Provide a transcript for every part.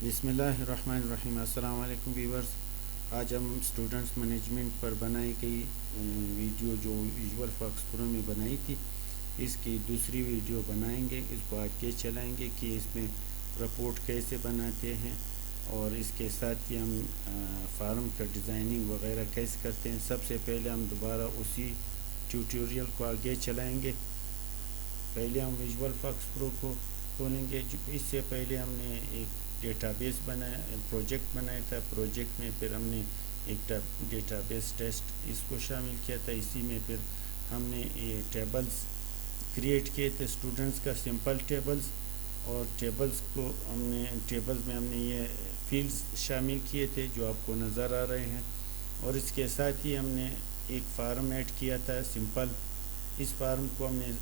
بسم اللہ الرحمن الرحیم۔ السلام علیکم ویورز۔ آج ہم اسٹوڈنٹس مینجمنٹ پر بنائی گئی ویڈیو جو ویژول فاکس پرو میں بنائی تھی، اس کی دوسری ویڈیو بنائیں گے۔ اس کو آگے چلائیں گے کہ اس میں رپورٹ کیسے بناتے ہیں اور اس کے ساتھ ہی ہم فارم کا ڈیزائننگ وغیرہ کیسے کرتے ہیں۔ سب سے پہلے ہم دوبارہ اسی ٹیوٹوریل کو آگے چلائیں گے۔ پہلے ہم ویژول فاکس پرو کو کھولیں گے۔ اس سے پہلے ہم نے ایک ڈیٹا بیس بنایا، پروجیکٹ بنایا تھا۔ پروجیکٹ میں پھر ہم نے ایک ڈیٹا بیس ٹیسٹ اس کو شامل کیا تھا۔ اسی میں پھر ہم نے یہ ٹیبلز کریٹ کیے تھے اسٹوڈنٹس کا، سمپل ٹیبلز، اور ٹیبلز میں ہم نے یہ فیلڈز شامل کیے تھے جو آپ کو نظر آ رہے ہیں، اور اس کے ساتھ ہی ہم نے ایک فارم ایڈ کیا تھا سمپل۔ اس فارم کو ہم نے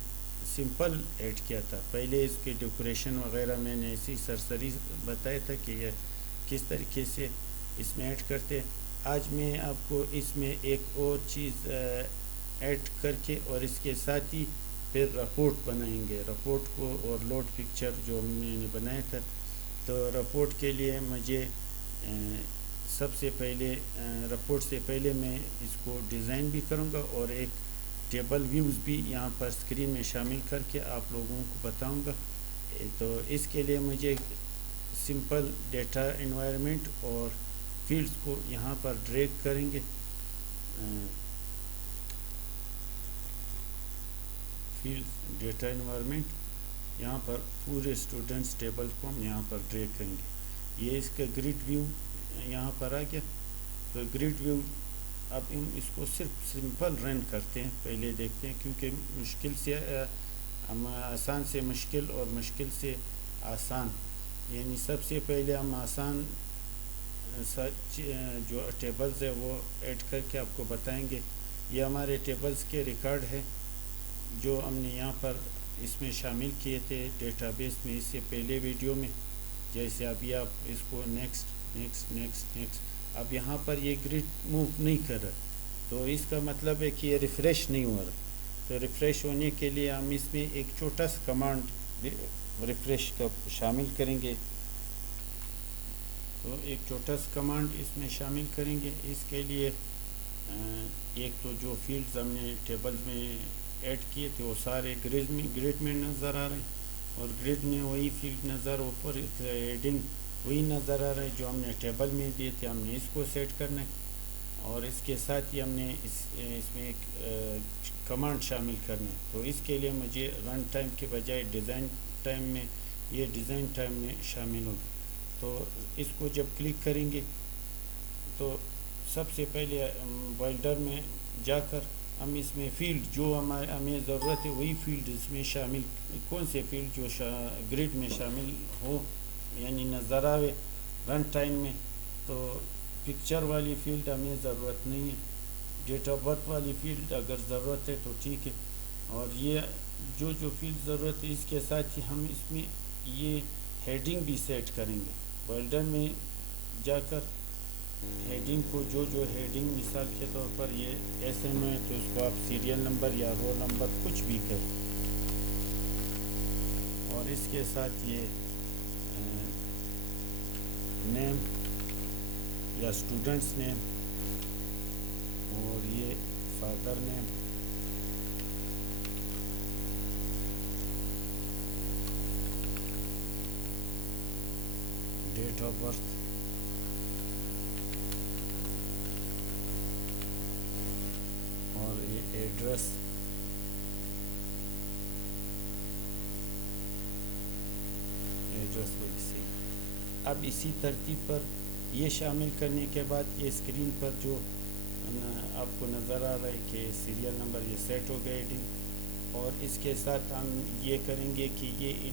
سمپل ایڈ کیا تھا۔ پہلے اس کے ڈیکوریشن وغیرہ میں نے ایسی سرسری بتایا تھا کہ یہ کس طریقے سے اس میں ایڈ کرتے۔ آج میں آپ کو اس میں ایک اور چیز ایڈ کر کے اور اس کے ساتھ ہی پھر رپورٹ بنائیں گے، رپورٹ کو اور لوڈ پکچر جو ہم نے بنایا تھا۔ تو رپورٹ کے لیے مجھے سب سے پہلے رپورٹ سے پہلے میں اس کو ڈیزائن بھی کروں گا اور ایک ٹیبل ویوز بھی یہاں پر اسکرین میں شامل کر کے آپ لوگوں کو بتاؤں گا۔ تو اس کے لیے مجھے سمپل ڈیٹا انوائرمنٹ اور فیلڈز کو یہاں پر ڈریگ کریں گے۔ فیلڈ ڈیٹا انوائرمنٹ یہاں پر پورے اسٹوڈنٹس ٹیبل کو ہم یہاں پر ڈریگ کریں گے۔ یہ اس کا گریڈ ویو یہاں پر آ گیا۔ تو گریڈ ویو اب ہم اس کو صرف سمپل رن کرتے ہیں، پہلے دیکھتے ہیں، کیونکہ مشکل سے ہم آسان سے مشکل اور مشکل سے آسان، یعنی سب سے پہلے ہم آسان جو ٹیبلز ہے وہ ایڈ کر کے آپ کو بتائیں گے۔ یہ ہمارے ٹیبلز کے ریکارڈ ہے جو ہم نے یہاں پر اس میں شامل کیے تھے ڈیٹا بیس میں، اس سے پہلے ویڈیو میں۔ جیسے ابھی آپ اس کو نیکسٹ، اب یہاں پر یہ گریڈ موو نہیں کر رہا، تو اس کا مطلب ہے کہ یہ ریفریش نہیں ہو رہا۔ تو ریفریش ہونے کے لیے ہم اس میں ایک چھوٹا سا کمانڈ ریفریش کا شامل کریں گے۔ تو ایک چھوٹا سا کمانڈ اس میں شامل کریں گے۔ اس کے لیے ایک تو جو فیلڈز ہم نے ٹیبلز میں ایڈ کیے تھے وہ سارے گریڈ میں نظر آ رہے ہیں، اور گریڈ میں وہی فیلڈ نظر اوپر ہیڈنگ وہی نظر آ رہا ہے جو ہم نے ٹیبل میں دیے تھے۔ ہم نے اس کو سیٹ کرنا ہے، اور اس کے ساتھ ہی ہم نے اس میں ایک کمانڈ شامل کرنا ہے۔ تو اس کے لیے مجھے رن ٹائم کے بجائے ڈیزائن ٹائم میں، یہ ڈیزائن ٹائم میں شامل ہوگا۔ تو اس کو جب کلک کریں گے تو سب سے پہلے بائلڈر میں جا کر ہم اس میں فیلڈ جو ہمیں ضرورت ہے وہی فیلڈ اس میں شامل، کون سے فیلڈ جو گریڈ میں شامل ہو یعنی نظر آوے رن ٹائم میں۔ تو پکچر والی فیلڈ ہمیں ضرورت نہیں ہے، ڈیٹ آف برتھ والی فیلڈ اگر ضرورت ہے تو ٹھیک ہے، اور یہ جو فیلڈ ضرورت ہے اس کے ساتھ ہی ہم اس میں یہ ہیڈنگ بھی سیٹ کریں گے۔ بائلڈر میں جا کر ہیڈنگ کو جو ہیڈنگ مثال کے طور پر یہ ایس ایم ہے تو اس کو آپ سیریل نمبر یا رول نمبر کچھ بھی کریں، اور اس کے ساتھ یہ نیم یا اسٹوڈنٹس نیم، اور یہ father name, date of birth, اور یہ ایڈریس، اب اسی ترتیب پر یہ شامل کرنے کے بعد یہ اسکرین پر جو آپ کو نظر آ رہا ہے کہ سیریل نمبر یہ سیٹ ہو گیا ایڈنگ، اور اس کے ساتھ ہم یہ کریں گے کہ یہ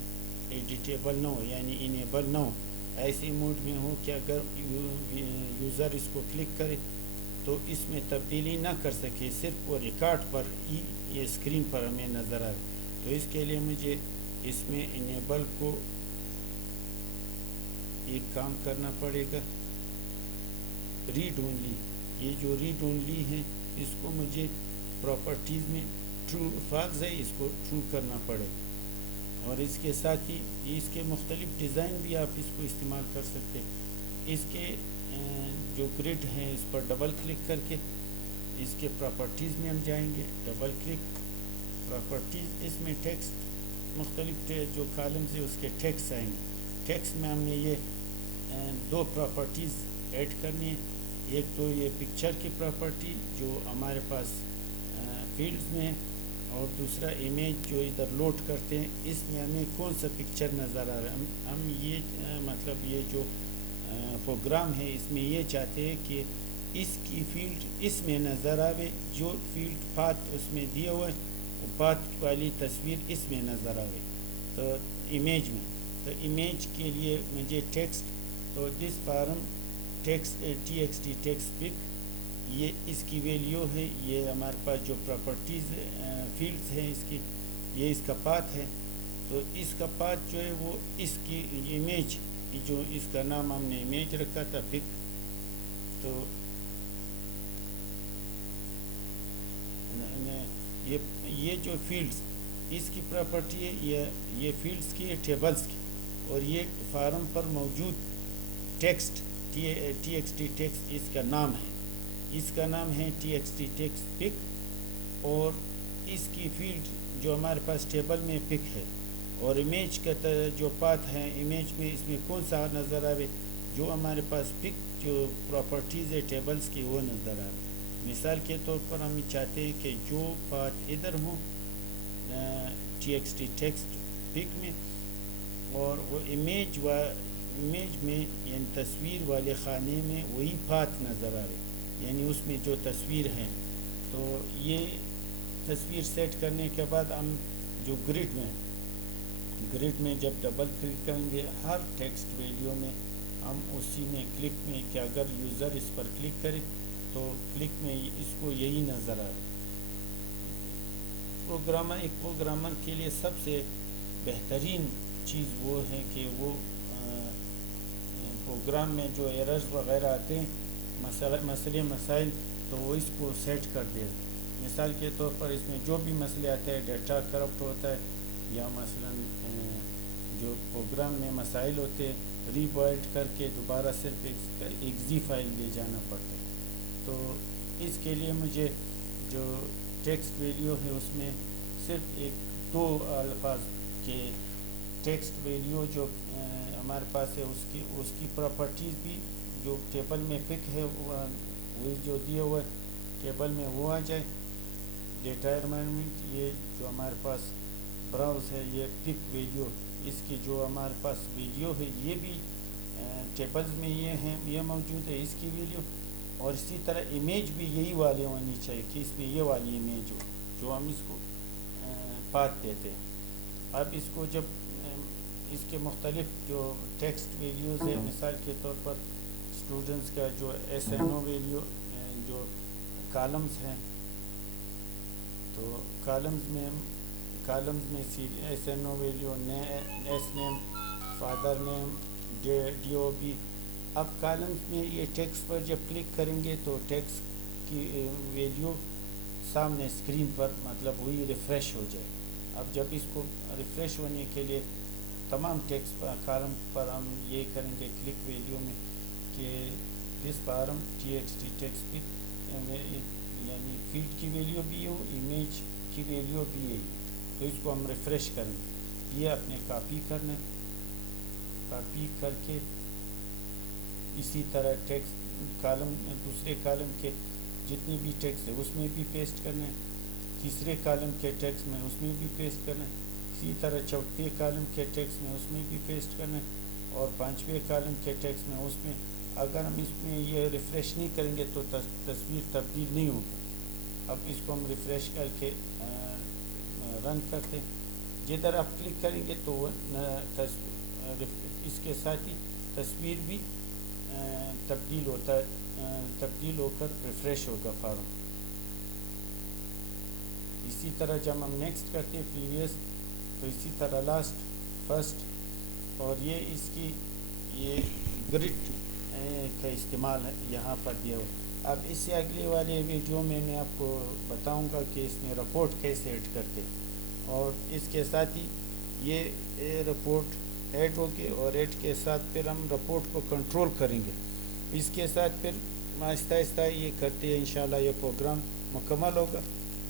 ایڈیٹیبل نہ ہو یعنی انیبل نہ ہو، ایسی موڈ میں ہو کہ اگر یوزر اس کو کلک کرے تو اس میں تبدیلی نہ کر سکے، صرف وہ ریکارڈ پر ہی یہ اسکرین پر ہمیں نظر آئے۔ تو اس کے لیے مجھے اس میں انیبل کو ایک کام کرنا پڑے گا، ریڈ اونلی، یہ جو ریڈ اونلی ہے اس کو مجھے پراپرٹیز میں ٹرو فالس ہے اس کو ٹرو کرنا پڑے، اور اس کے ساتھ ہی اس کے مختلف ڈیزائن بھی آپ اس کو استعمال کر سکتے ہیں۔ اس کے جو گریڈ ہیں اس پر ڈبل کلک کر کے اس کے پراپرٹیز میں ہم جائیں گے، ڈبل کلک پراپرٹیز، اس میں ٹیکسٹ مختلف جو کالمز ہیں اس کے ٹیکسٹ آئیں گے۔ ٹیکسٹ میں ہم نے یہ دو پراپرٹیز ایڈ کرنی ہے، ایک تو یہ پکچر کی پراپرٹی جو ہمارے پاس فیلڈز میں، اور دوسرا امیج جو ادھر لوڈ کرتے ہیں، اس میں ہمیں کون سا پکچر نظر آ رہا ہے۔ ہم یہ مطلب یہ جو پروگرام ہے اس میں یہ چاہتے ہیں کہ اس کی فیلڈ اس میں نظر آوے، جو فیلڈ پاتھ اس میں دیا ہوا ہے وہ پاتھ والی تصویر اس میں نظر آوے، تو امیج میں۔ تو امیج کے لیے مجھے ٹیکسٹ، تو this form text TXT text pick, یہ اس کی ویلیو ہے، یہ ہمارے پاس جو پراپرٹیز فیلڈز ہیں اس کی، یہ اس کا پاتھ ہے۔ تو اس کا پاتھ جو ہے وہ اس کی امیج، جو اس کا نام ہم نے امیج رکھا تھا پک، تو یہ جو فیلڈز اس کی پراپرٹی ہے، یہ فیلڈز کی ہے ٹیبلز کی، اور یہ فارم پر موجود ٹیکسٹ TXT ٹیکسٹ اس کا نام ہے، اس کا نام ہے TXT ٹیکسٹ پک، اور اس کی فیلڈ جو ہمارے پاس ٹیبل میں پک ہے، اور امیج کا جو پاتھ ہے امیج میں اس میں کون سا نظر آوے، جو ہمارے پاس پک جو پراپرٹیز ہے ٹیبلز کی وہ نظر آوے۔ مثال کے طور پر ہم چاہتے ہیں کہ جو پاتھ ادھر ہوں TXT ٹیکسٹ پک میں، اور وہ امیج میں یعنی تصویر والے خانے میں وہی پاتھ نظر آئے، یعنی اس میں جو تصویر ہے۔ تو یہ تصویر سیٹ کرنے کے بعد ہم جو گریڈ میں جب ڈبل کلک کریں گے ہر ٹیکسٹ ویلیو میں، ہم اسی میں کلک میں کہ اگر یوزر اس پر کلک کرے تو کلک میں اس کو یہی نظر آئے۔ ایک پروگرامر کے لیے سب سے بہترین چیز وہ ہے کہ وہ پروگرام میں جو ایررز وغیرہ آتے ہیں، مسائل، تو وہ اس کو سیٹ کر دے۔ مثال کے طور پر اس میں جو بھی مسئلے آتے ہیں، ڈیٹا کرپٹ ہوتا ہے، یا مثلا جو پروگرام میں مسائل ہوتے ہیں ری بائلڈ کر کے دوبارہ صرف ایک زی فائل لے جانا پڑتا ہے۔ تو اس کے لیے مجھے جو ٹیکسٹ ویلیو ہے اس میں صرف دو الفاظ کے ٹیکسٹ ویلیو جو ہمارے پاس ہے اس کی پراپرٹیز بھی جو ٹیبل میں پک ہے وہ جو دیا ہوا ہے ٹیبل میں وہ آ جائے۔ ڈیٹا انوائرمنٹ، یہ جو ہمارے پاس براؤز ہے، یہ پک ویلیو، اس کی جو ہمارے پاس ویلیو ہے یہ بھی ٹیبلز میں یہ موجود ہے اس کی ویلیو، اور اسی طرح امیج بھی یہی والی ہونی چاہیے کہ اس میں یہ والی امیج ہو جو ہم اس کو پاتھ دیتے ہیں۔ اب اس کو جب اس کے مختلف جو ٹیکسٹ ویلیوز ہیں، مثال کے طور پر اسٹوڈنٹس کا جو SNO ویلیو، جو کالمز ہیں، تو کالمز میں SNO value, S name, father name, DOB۔ اب کالمز میں یہ ٹیکسٹ پر جب کلک کریں گے تو ٹیکسٹ کی ویلیو سامنے اسکرین پر مطلب وہی ریفریش ہو جائے۔ اب جب اس کو ریفریش ہونے کے لیے تمام ٹیکسٹ کالم پر ہم یہ کریں گے کلک ویلیو میں کہ دس فارم TXT ٹیکسٹ پک، یعنی فیلڈ کی ویلیو بھی ہو، امیج کی ویلیو بھی ہے، تو اس کو ہم ریفریش کریں گے۔ یہ اپنے کاپی کرنا ہے، کاپی کر کے اسی طرح ٹیکسٹ کالم، دوسرے کالم کے جتنے بھی ٹیکسٹ ہے اس میں بھی پیسٹ کرنا ہے، تیسرے کالم کے ٹیکسٹ میں اس میں بھی پیسٹ کرنا ہے، اسی طرح چوتھے کالم کے ٹیکسٹ میں اس میں بھی پیسٹ کرنا ہے، اور پانچویں کالم کے ٹیکسٹ میں اس میں۔ اگر ہم اس میں یہ ریفریش نہیں کریں گے تو تصویر تبدیل نہیں ہوگی۔ اب اس کو ہم ریفریش کر کے رن کرتے ہیں، جدھر آپ کلک کریں گے تو اس کے ساتھ ہی تصویر بھی تبدیل ہو کر ریفریش ہوگا فارم۔ اسی طرح جب ہم نیکسٹ کرتے ہیں پریویس، تو اسی طرح لاسٹ، فرسٹ، اور یہ اس کی یہ گریڈ کا استعمال ہے یہاں پر دیا ہوا۔ اب اس سے اگلے والے ویڈیو میں آپ کو بتاؤں گا کہ اس میں رپورٹ کیسے ایڈ کرتے، اور اس کے ساتھ ہی یہ رپورٹ ایڈ ہوگی اور ایڈ کے ساتھ پھر ہم رپورٹ کو کنٹرول کریں گے. اس کے ساتھ پھر آہستہ آہستہ یہ کرتے انشاءاللہ یہ پروگرام مکمل ہوگا.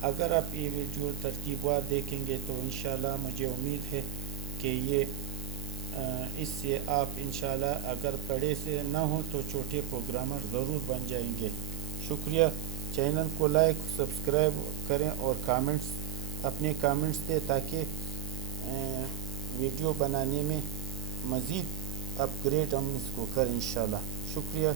اگر آپ یہ ویڈیو ترتیبات دیکھیں گے تو انشاءاللہ مجھے امید ہے کہ یہ اس سے آپ انشاءاللہ اگر بڑے سے نہ ہوں تو چھوٹے پروگرامر ضرور بن جائیں گے. شکریہ. چینل کو لائک سبسکرائب کریں اور اپنے کامنٹس دیں تاکہ ویڈیو بنانے میں مزید اپ گریڈ ہم اس کو کریں انشاءاللہ. شکریہ.